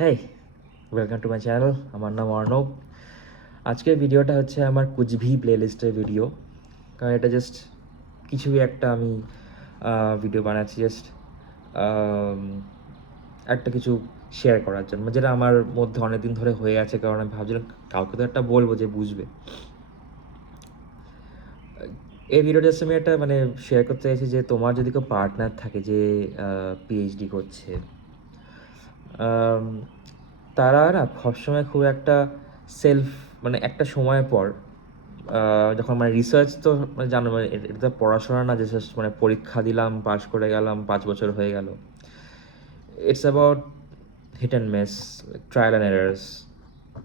Hey, welcome to my channel. আমার নাম অর্ণব। আজকের ভিডিওটা হচ্ছে আমার কুচভি প্লেলিস্টের ভিডিও। কারণ এটা জাস্ট কিছুই একটা আমি ভিডিও বানাচ্ছি জাস্ট একটা কিছু শেয়ার করার জন্য, যেটা আমার মধ্যে অনেক দিন ধরে হয়ে আছে। কারণ আমি ভাবছিলাম কাউকে তো একটা বলবো যে বুঝবে। এই ভিডিওটা জাস্ট আমি একটা শেয়ার করতে চাইছি যে তোমার যদি কেউ পার্টনার থাকে যে পিএইচডি করছে, আম, তারা না সবসময় খুব একটা সেলফ একটা সময় পর যখন রিসার্চ তো জানো এটা তো পড়াশোনা না যে just পরীক্ষা দিলাম, পাশ করে গেলাম, 5 বছর হয়ে গেল। It's about hit and miss, trial and errors.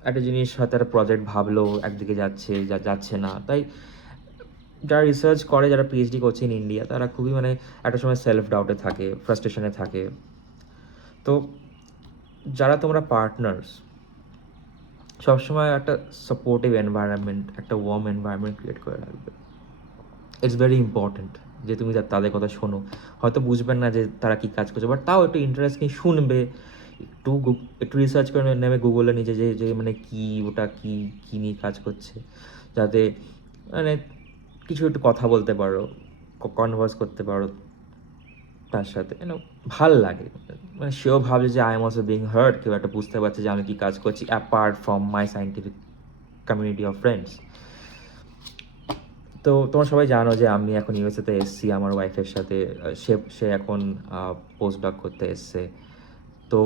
একটা জিনিস হয়তো একটা প্রজেক্ট ভাবলো একদিকে যাচ্ছে, যাচ্ছে না, তাই যারা রিসার্চ করে, যারা পিএইচডি করছে ইন ইন্ডিয়া, তারা খুবই একটা সময় সেলফ ডাউটে থাকে, ফ্রাস্ট্রেশনে থাকে। তো যারা তোমরা পার্টনার্স, সবসময় একটা সাপোর্টিভ এনভায়রনমেন্ট, একটা ওয়ার্ম এনভায়রনমেন্ট ক্রিয়েট করে রাখবে। ইটস ভেরি ইম্পর্ট্যান্ট যে তুমি তাদের কথা শোনো। হয়তো বুঝবেন না যে তারা কী কাজ করছে, বাট তাও একটু ইন্টারেস্ট নিয়ে শুনবে, একটু রিসার্চ করে নেবে গুগলে নিজে যে যে কী ওটা কী কী নিয়ে কাজ করছে, যাতে মানে কিছু একটু কথা বলতে পারো, কনভার্স করতে পারো তার সাথে, ভাল লাগে। সেও ভাবছে যে I am also being hard, কেউ একটা বুঝতে পারছে যে আমি কী কাজ করছি apart from my scientific community of friends. তো তোমরা সবাই জানো যে আমি এখন ইউএসএতে এসেছি আমার ওয়াইফের সাথে। সে সে এখন পোস্ট ডক করতে এসছে। তো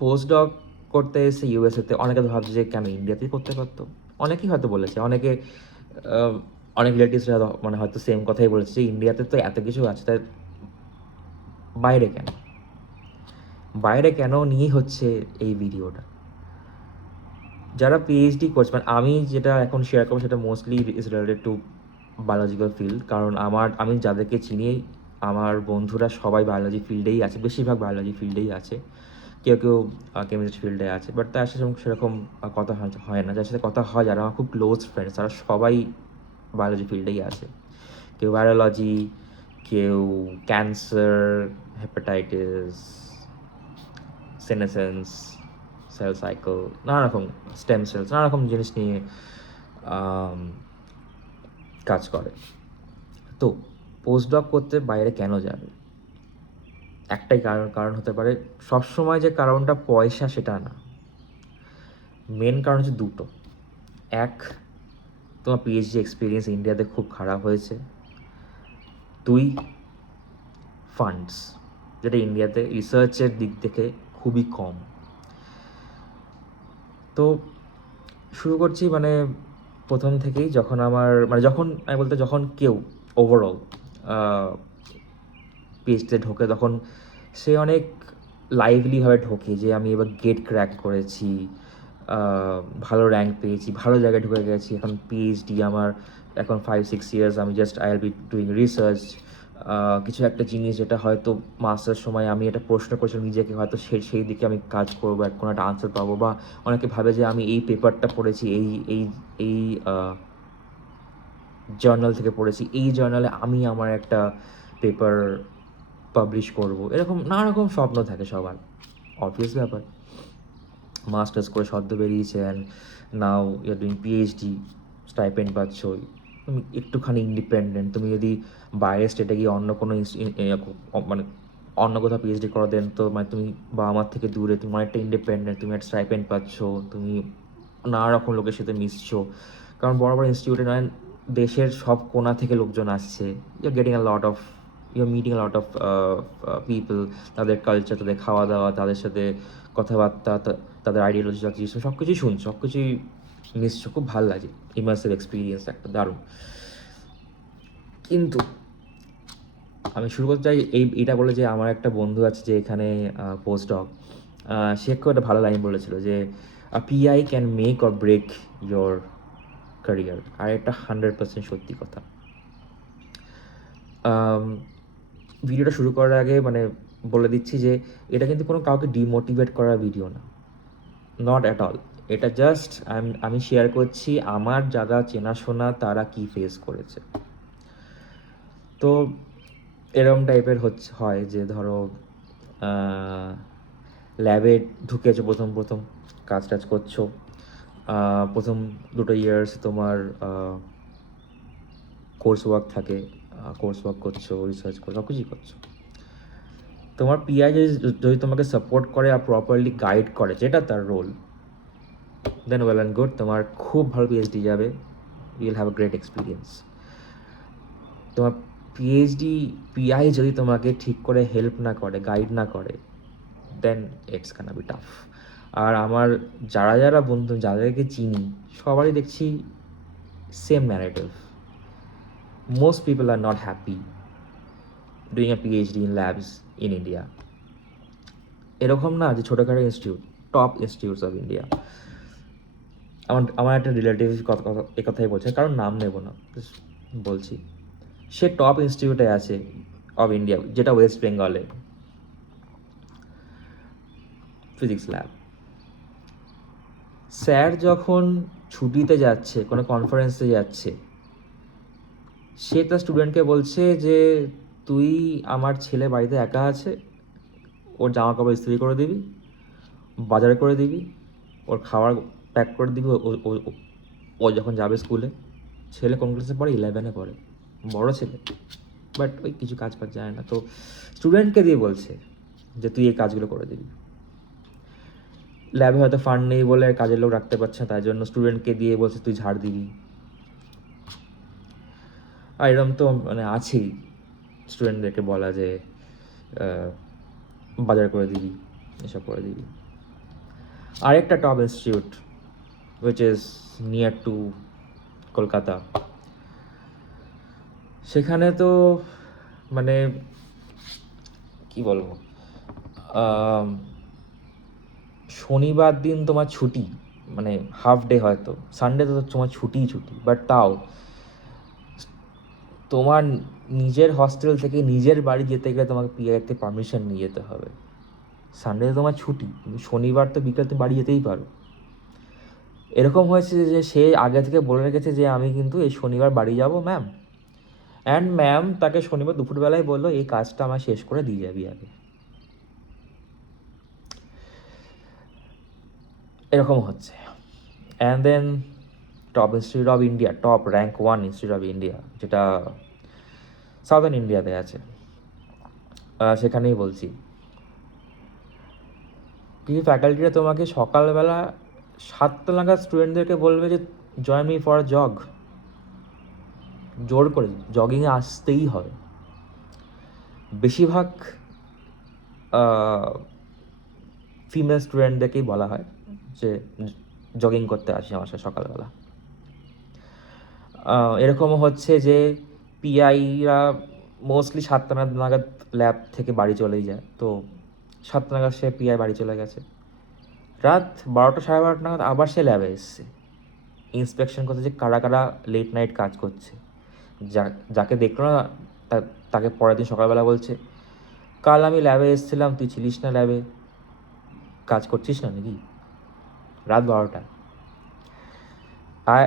পোস্ট ডক করতে এসে ইউএসএতে অনেকে তো ভাবছে যে কেন ইন্ডিয়াতেই করতে পারতো। অনেকেই হয়তো বলেছে, অনেকে আহ, অনেক রিলেটিভসরা হয়তো সেম কথাই বলেছে যে ইন্ডিয়াতে তো এত কিছু আছে, তাই বাইরে কেন, বাইরে কেন নিয়ে হচ্ছে এই ভিডিওটা। যারা পিএইচডি করছে, আমি যেটা এখন শেয়ার করবো সেটা mostly is related to biological field. কারণ আমি যাদেরকে চিনি, আমার বন্ধুরা সবাই বায়োলজি ফিল্ডেই আছে, বেশিরভাগ বায়োলজি ফিল্ডেই আছে। কেউ কেউ কেমিস্ট্রি ফিল্ডে আছে, বাট তার সাথে সেরকম কথা হয় না। যার সাথে কথা হয়, যারা আমার খুব ক্লোজ ফ্রেন্ডস, তারা সবাই বায়োলজি ফিল্ডেই আছে। কেউ ভাইরোলজি, কেউ ক্যান্সার, হেপাটাইটিস, সেনেসেন্স, সেল সাইকেল, নানা রকম, স্টেম সেলস, নানা রকম জিনিস নিয়ে আম, কাজ করে। তো পোস্ট ডক করতে বাইরে কেন যাবে? একটাই কারণ কারণ হতে পারে। সবসময় যে কারণটা পয়সা সেটা না, মেন কারণ হচ্ছে দুটো। এক, তোমার পিএইচডি এক্সপিরিয়েন্স ইন্ডিয়াতে খুব খারাপ হয়েছে। দুই, ফান্ডস, যেটা ইন্ডিয়াতে রিসার্চের দিক থেকে খুবই কম। তো শুরু করছি প্রথম থেকেই। যখন আমার যখন আমি বলতে যখন কেউ ওভারঅল পিএইচডিতে ঢোকে, তখন সে অনেক লাইভলিভাবে ঢোকে যে আমি এবার গেট ক্র্যাক করেছি, ভালো র্যাঙ্ক পেয়েছি, ভালো জায়গায় ঢুকে গেছি, এখন পিএইচডি আমার, এখন 5-6 ইয়ার্স আমি just I will be doing research. কিছু একটা জিনিস যেটা হয়তো মাস্টার সময় আমি এটা প্রশ্ন করেছিলাম নিজেকে, হয়তো সেই দিকে আমি কাজ করবো, কোনো একটা আনসার পাবো। বা অনেকে ভাবে যে আমি এই পেপারটা পড়েছি, এই এই এই জার্নাল থেকে পড়েছি, এই জার্নালে আমি আমার একটা পেপার পাবলিশ করব, এরকম নানা রকম স্বপ্ন থাকে সবার। অবভিয়াস ব্যাপার, মাস্টার্স করে সদ্য বেরিয়েছে, and now you are doing PhD, stipend পাচ্ছ, তুমি একটুখানি ইন্ডিপেন্ডেন্ট। তুমি যদি বাইরের স্টেটে গিয়ে অন্য কোনো মানে অন্য কোথাও পিএইচডি করো, দেন তো তুমি বাবা মার থেকে দূরে, তুমি অনেকটা ইন্ডিপেন্ডেন্ট, তুমি একটা স্টাইপেন্ড পাচ্ছ, তুমি নানা রকম লোকের সাথে মিশছো। কারণ বড় বড় ইনস্টিটিউটে নয়, দেশের সব কোণা থেকে লোকজন আসছে। You getting a lot of, you meeting lot of people, তাদের কালচার, তাদের খাওয়া দাওয়া, তাদের সাথে কথাবার্তা, তাদের আইডিওলজি, যা কিছু সব কিছুই শুনছো, সব কিছুই মিশছো, খুব ভালো লাগে। ইমার্সিভ এক্সপিরিয়েন্স একটা দারুণ। কিন্তু আমি শুরু করতে চাই এইটা বলে যে আমার একটা বন্ধু আছে যে এখানে পোস্ট ডক, সে খুব একটা ভালো লাইন বলেছিল যে PI can make or break your career. আর এটা 100% সত্যি কথা। ভিডিওটা শুরু করার আগে বলে দিচ্ছি যে এটা কিন্তু কোনো কাউকে ডিমোটিভেট করার ভিডিও না, নট অ্যাট অল। এটা জাস্ট আমি শেয়ার করছি আমার যারা চেনাশোনা তারা কি ফেস করেছে। তো এরকম টাইপের হয় যে ধরো ল্যাবে ঢুকেছো প্রথম কাজ টাজ করছো, প্রথম 2টো ইয়ার্স তোমার কোর্স ওয়ার্ক থাকে, কোর্স ওয়ার্ক করছো, রিসার্চ করছো, সব কিছুই করছো। তোমার পিআই যদি তোমাকে সাপোর্ট করে আর প্রপারলি গাইড করে, যেটা তার role, then well and good, তোমার খুব ভালো পিএইচডি যাবে, you will have a great experience. তোমার পিএইচডি পিআই যদি তোমাকে ঠিক করে হেল্প না করে, গাইড না করে, দেন ইটস ক্যান বি টাফ। আর আমার যারা বন্ধু, যাদেরকে চিনি, সবারই দেখছি same narrative. Most people are not happy doing a PhD in labs in India. এরকম না যে ছোটোখাটো institute, top institutes of India. আমার একটা রিলেটিভ এ কথাই বলছে, কারণ নাম নেব না, বলছি, সে টপ ইনস্টিটিউটে আছে অফ ইন্ডিয়া, যেটা ওয়েস্ট বেঙ্গলে, ফিজিক্স ল্যাব। স্যার যখন ছুটিতে যাচ্ছে, কোনো কনফারেন্সে যাচ্ছে, সে তার স্টুডেন্টকে বলছে যে তুই আমার ছেলে বাড়িতে একা আছে, ওর জামা কাপড় ইস্ত্রি করে দিবি, বাজারে করে দিবি, ওর খাবার প্যাক করে দিবি, ও যখন যাবে স্কুলে। ছেলে কোন ক্লাসে পড়ে? 11-এ পড়ে, বড় ছেলে, বাট ওই কিছু কাজ পাজ যায় না, তো স্টুডেন্টকে দিয়ে বলছে যে তুই এই কাজগুলো করে দিবি। ল্যাবে হয়তো ফান্ড নেই বলে কাজের লোক রাখতে পারছে না, তাই জন্য স্টুডেন্টকে দিয়ে বলছে তুই ঝাড় দিবি। আর এরকম তো মানে আছেই, স্টুডেন্টদেরকে বলা যে বাজার করে দিবি, এসব করে দিবি। আরেকটা top institute which is near to Kolkata, সেখানে তো মানে কি বলবো, শনিবার দিন তোমার ছুটি, মানে হাফ ডে, হয়তো সানডে তো তোমার ছুটি, বাট তাও তোমার নিজের হস্টেল থেকে নিজের বাড়ি যেতে গেলে তোমাকে পিআইতে পারমিশন নিয়ে যেতে হবে। সানডে তোমার ছুটি, শনিবার তো বিকেল তুমি বাড়ি যেতেই পারো। এরকম হয়েছে যে সে আগে থেকে বলে রেখেছে যে আমি কিন্তু এই শনিবার বাড়ি যাব ম্যাম, অ্যান্ড ম্যাম তাকে শনিবার দুপুরবেলায় বললো এই কাজটা আমার শেষ করে দিয়ে যাবি আগে। এরকম হচ্ছে। And then top institute of India, top rank 1 institute of India, যেটা সাউদার্ন ইন্ডিয়াতে আছে, সেখানেই বলছি, কিছু ফ্যাকাল্টিরা তোমাকে সকালবেলা 7টা নাগাদ স্টুডেন্টদেরকে বলবে যে জয়েন মি ফর জগ, জোর করে জগিংয়ে আসতেই হবে। বেশিরভাগ ফিমেল স্টুডেন্টদেরকেই বলা হয় যে জগিং করতে আসি আমার সাথে সকালবেলা। এরকমও হচ্ছে যে পিআইরা মোস্টলি 7টা নাগাদ ল্যাব থেকে বাড়ি চলেই যায়, তো 7টা নাগাদ সে পিআই বাড়ি চলে গেছে, রাত 12টা 12:30 নাগাদ আবার সে ল্যাবে এসছে ইন্সপেকশন করতে, যে কারা কারা লেট নাইট কাজ করছে। যাকে দেখলো না তাকে পরের দিন সকালবেলা বলছে কাল আমি ল্যাবে এসেছিলাম, তুই ছিলিস না ল্যাবে, কাজ করছিস না নাকি, রাত 12টা। আর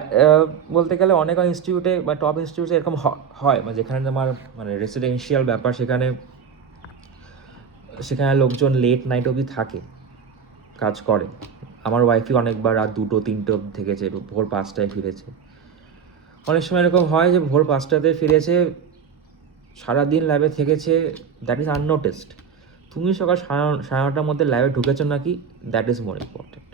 বলতে গেলে অনেক ইনস্টিটিউটে বা টপ ইনস্টিটিউটে এরকম হয়, মানে যেখানে তোমার মানে রেসিডেন্সিয়াল ব্যাপার, সেখানে লোকজন লেট নাইট অবধি থাকে, কাজ করে। আমার ওয়াইফই অনেকবার রাত 2টো 3টে অবধি থেকেছে, ভোর 5টায় ফিরেছে। অনেক সময় এরকম হয় যে ভোর 5টাতে ফিরেছে, সারাদিন ল্যাবে থেকেছে, দ্যাট ইজ আননোটিসড। তুমি সকাল 9:30টার মধ্যে ল্যাবে ঢুকেছো নাকি, দ্যাট ইজ মোর ইম্পর্টেন্ট।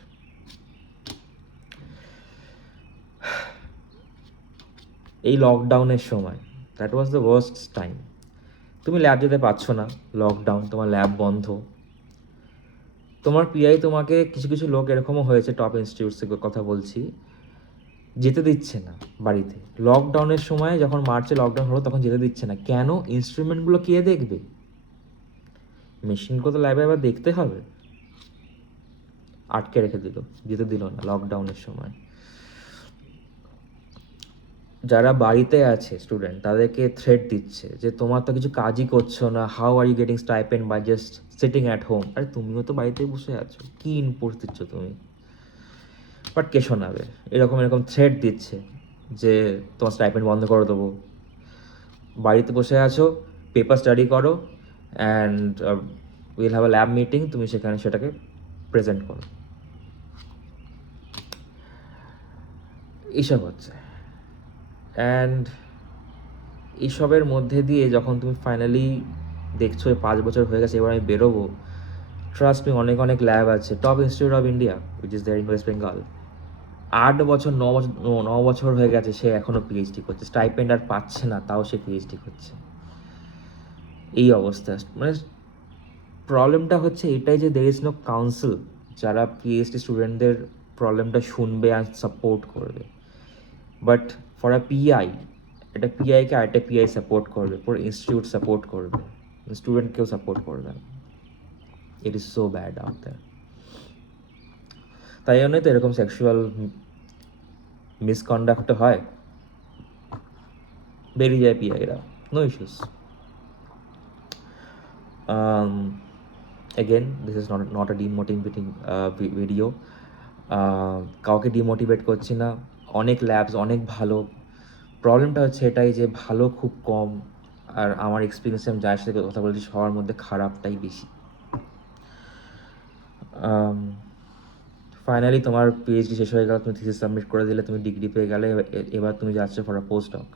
এই লকডাউনের সময়, that was the worst time. তুমি ল্যাব যেতে পারছো না, লকডাউন, তোমার ল্যাব বন্ধ, তোমার পিআই তোমাকে, কিছু কিছু লোক এরকমও হয়েছে টপ ইনস্টিটিউটস থেকে কথা বলছি, যেতে দিচ্ছে না বাড়িতে। লকডাউনের সময় যখন মার্চে লকডাউন হলো তখন যেতে দিচ্ছে না, কেন? ইনস্ট্রুমেন্টগুলো কে দেখবে? মেশিনগুলো তো ল্যাবে আবার দেখতে হবে, আটকে রেখে দিল, যেতে দিল না লকডাউনের সময়। যারা বাড়িতে আছে স্টুডেন্ট, তাদেরকে থ্রেট দিচ্ছে যে তোমার তো কিছু কাজই করছো না, how are you getting stipend by just sitting at home. আরে তুমিও তো বাড়িতেই বসে আছো, কী ইনপুটস দিচ্ছ তুমি? বাট কে শোনাবে? এরকম থ্রেট দিচ্ছে যে তোমার স্টাইপেন্ড বন্ধ করে দেবো, বাড়িতে বসে আছো, পেপার স্টাডি করো, and will have a lab meeting, তুমি সেখানে সেটাকে প্রেজেন্ট করো, এইসব হচ্ছে। অ্যান্ড এইসবের মধ্যে দিয়ে যখন তুমি ফাইনালি দেখছো 5 বছর হয়ে গেছে, এবার আমি বেরোবো, ট্রাস্ট মি, অনেক অনেক ল্যাব আছে, top institute of India which is there in West Bengal. 8 বছর 9 বছর 9 বছর হয়ে গেছে, সে এখনও পিএইচডি করছে, স্টাইপেন্ড আর পাচ্ছে না, তাও সে পিএইচডি করছে। এই অবস্থা, মানে প্রবলেমটা হচ্ছে এটাই যে দের ইজ নো কাউন্সিল যারা পিএইচডি স্টুডেন্টদের প্রবলেমটা শুনবে আর সাপোর্ট করবে। বাট ফর আ পিআই, এটা পিআইকে আরেকটা পিআই সাপোর্ট করবে, পুরো ইনস্টিটিউট সাপোর্ট করবে, স্টুডেন্ট কেউ সাপোর্ট করবে না। It is so bad out there. তাই জন্যই তো এরকম সেক্সুয়াল মিসকন্ডাক্ট হয়, বেরিয়ে যায় পিআইরা, no issues. Again, this is not a demotivating video. কাউকে ডিমোটিভেট করছি না, অনেক ল্যাবস অনেক ভালো। প্রবলেমটা হচ্ছে এটাই যে ভালো খুব কম, আর আমার এক্সপিরিয়েন্সে আমি যার সাথে কথা বলছি সবার মধ্যে খারাপটাই বেশি। ফাইনালি তোমার পিএইচডি শেষ হয়ে গেল, তুমি থিসিস সাবমিট করে দিলে, তুমি ডিগ্রি পেয়ে গেলে, এবার তুমি যাচ্ছ ফর আ পোস্ট ডক।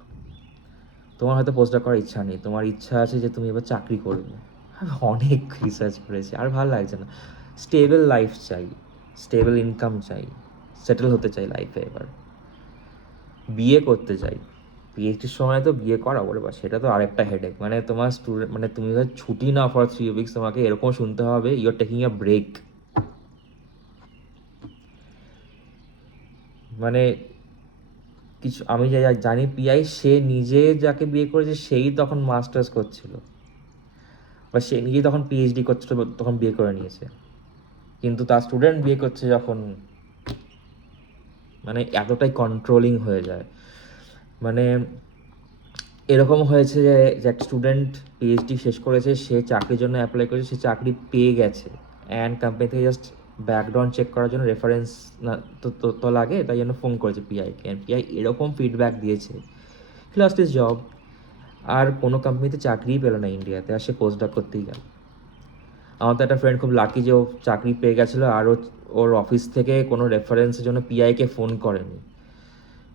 তোমার হয়তো পোস্ট ডক করার ইচ্ছা নেই, তোমার ইচ্ছা আছে যে তুমি এবার চাকরি করবে। আমি অনেক রিসার্চ করেছি, আর ভালো লাগছে না। স্টেবল লাইফ চাই, স্টেবল ইনকাম চাই, সেটেল হতে চাই লাইফে। এবার বিয়ে করতে চাই, পিএইচডির সময় তো বিয়ে করা বলে, বা সেটা তো আরেকটা হেডেক। মানে তোমার স্টুডেন্ট, মানে তুমি ছুটি না ফর 3 উইকস, তোমাকে এরকম শুনতে হবে you are taking a break. মানে কিছু আমি জানি পিআই, সে নিজে যাকে বিয়ে করেছে সেই তখন মাস্টার্স করছিল, বা সে নিজেই তখন পিএইচডি করছিল, তখন বিয়ে করে নিয়েছে। কিন্তু তার স্টুডেন্ট বিয়ে করছে যখন, মানে এতটাই কন্ট্রোলিং হয়ে যায়। মানে এরকম হয়েছে যে একটা স্টুডেন্ট পিএইচডি শেষ করেছে, সে চাকরির জন্য অ্যাপ্লাই করেছে, সে চাকরি পেয়ে গেছে, অ্যান্ড কোম্পানি থেকে জাস্ট ব্যাকগ্রাউন্ড চেক করার জন্য রেফারেন্স না তো লাগে, তাই জন্য ফোন করেছে পিআইকে, অ্যান্ড পিআই এরকম ফিডব্যাক দিয়েছে, হি লস্ট হিজ জব। আর কোনো কোম্পানিতে চাকরিই পেলো না ইন্ডিয়াতে, আর সে পোস্ট ডক করতেই গেল। আমার তো একটা ফ্রেন্ড খুব লাকি যে ও চাকরি পেয়ে গেছিলো, আর ওর অফিস থেকে কোনো রেফারেন্সের জন্য পিআইকে ফোন করেনি,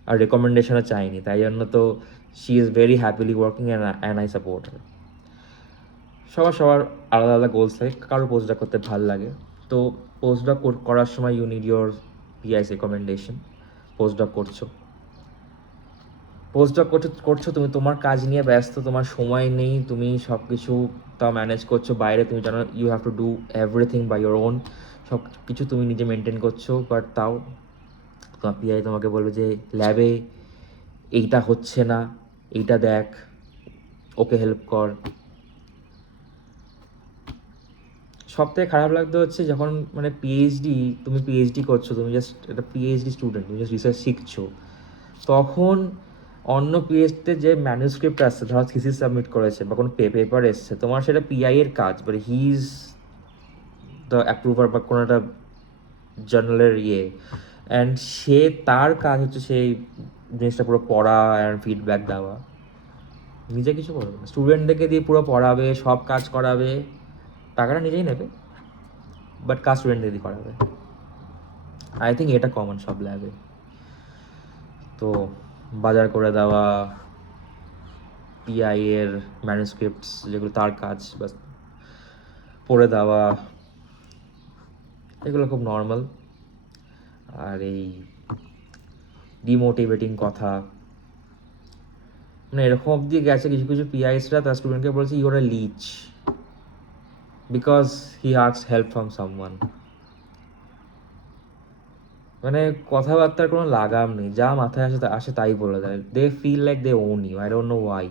আর রেকমেন্ডেশনও চাইনি, তাই জন্য তো she is very happily working, and I support her. সবার আলাদা আলাদা গোলস থাকে, কারো পোস্ট ডক করতে ভালো লাগে, তো পোস্ট ডক করার সময় you need your PI's recommendation. Post doc করছো তুমি, তোমার কাজ নিয়ে ব্যস্ত, তোমার সময় নেই, তুমি সব কিছু তাও ম্যানেজ করছো, বাইরে তুমি জানো you have to do everything by your own, সব কিছু তুমি নিজে মেনটেন করছো, বাট তাও তোমার পিআই তোমাকে বলবে যে ল্যাবে এইটা হচ্ছে না, এইটা দেখ, ওকে হেল্প কর। সবথেকে খারাপ লাগতে হচ্ছে যখন, মানে তুমি পিএইচডি করছো, তুমি জাস্ট একটা পিএইচডি স্টুডেন্ট, তুমি জাস্ট রিসার্চ শিখছো, তখন অন্য পিএইচডিতে যে ম্যানুস্ক্রিপ্ট আসছে, ধরো থিসিস সাবমিট করেছে বা কোনো পেপার এসছে, তোমার সেটা পিআই এর কাজ, but he is the approver বা কোনো একটা জার্নালের অ্যান্ড সে তার কাজ হচ্ছে সেই জিনিসটা পুরো পড়া অ্যান্ড ফিডব্যাক দেওয়া, নিজে কিছু করবে না, স্টুডেন্টদেরকে দিয়ে পুরো পড়াবে, সব কাজ করাবে, টাকাটা নিজেই নেবে, বাট কাজ স্টুডেন্টদের দিয়ে করাবে। আই থিঙ্ক এটা কমন সব ল্যাবে। তো বাজার করে দেওয়া, পিআই এর ম্যানুস্ক্রিপ্টস যেগুলো তার কাজ, বাস পড়ে দেওয়া, এগুলো খুব নর্মাল। আর এই ডিমোটিভেটিং কথা, মানে এরকম অবধি গেছে কিছু কিছু পিআইসরা তার স্টুডেন্টকে বলছে you're a leech because he asked help from someone. মানে কথাবার্তার কোনো লাগাম নেই, যা মাথায় আসে তাই বলে দেয়। They feel like they own you, I don't know why.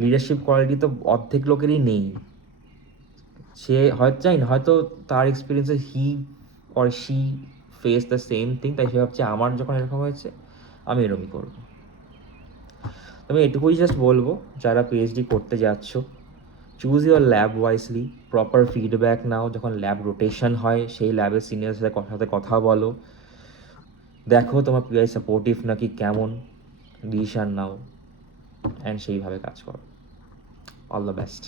Leadership quality তো অর্ধেক লোকেরই নেই। সে হয়তো চাই না, হয়তো তার এক্সপিরিয়েন্সে he or she face the same thing, তাই সে ভাবছে আমার যখন এরকম হয়েছে আমি এরকমই করবো। আমি এটুকুই জাস্ট বলবো, যারা পিএইচডি করতে যাচ্ছ, choose your lab wisely, proper feedback নাও, যখন ল্যাব রোটেশন হয় সেই ল্যাবের সিনিয়রের সাথে কথা বলো, দেখো তোমার পিআই সাপোর্টিভ নাকি কেমন, ডিসিশন নাও, অ্যান্ড সেইভাবে কাজ করো। All the best.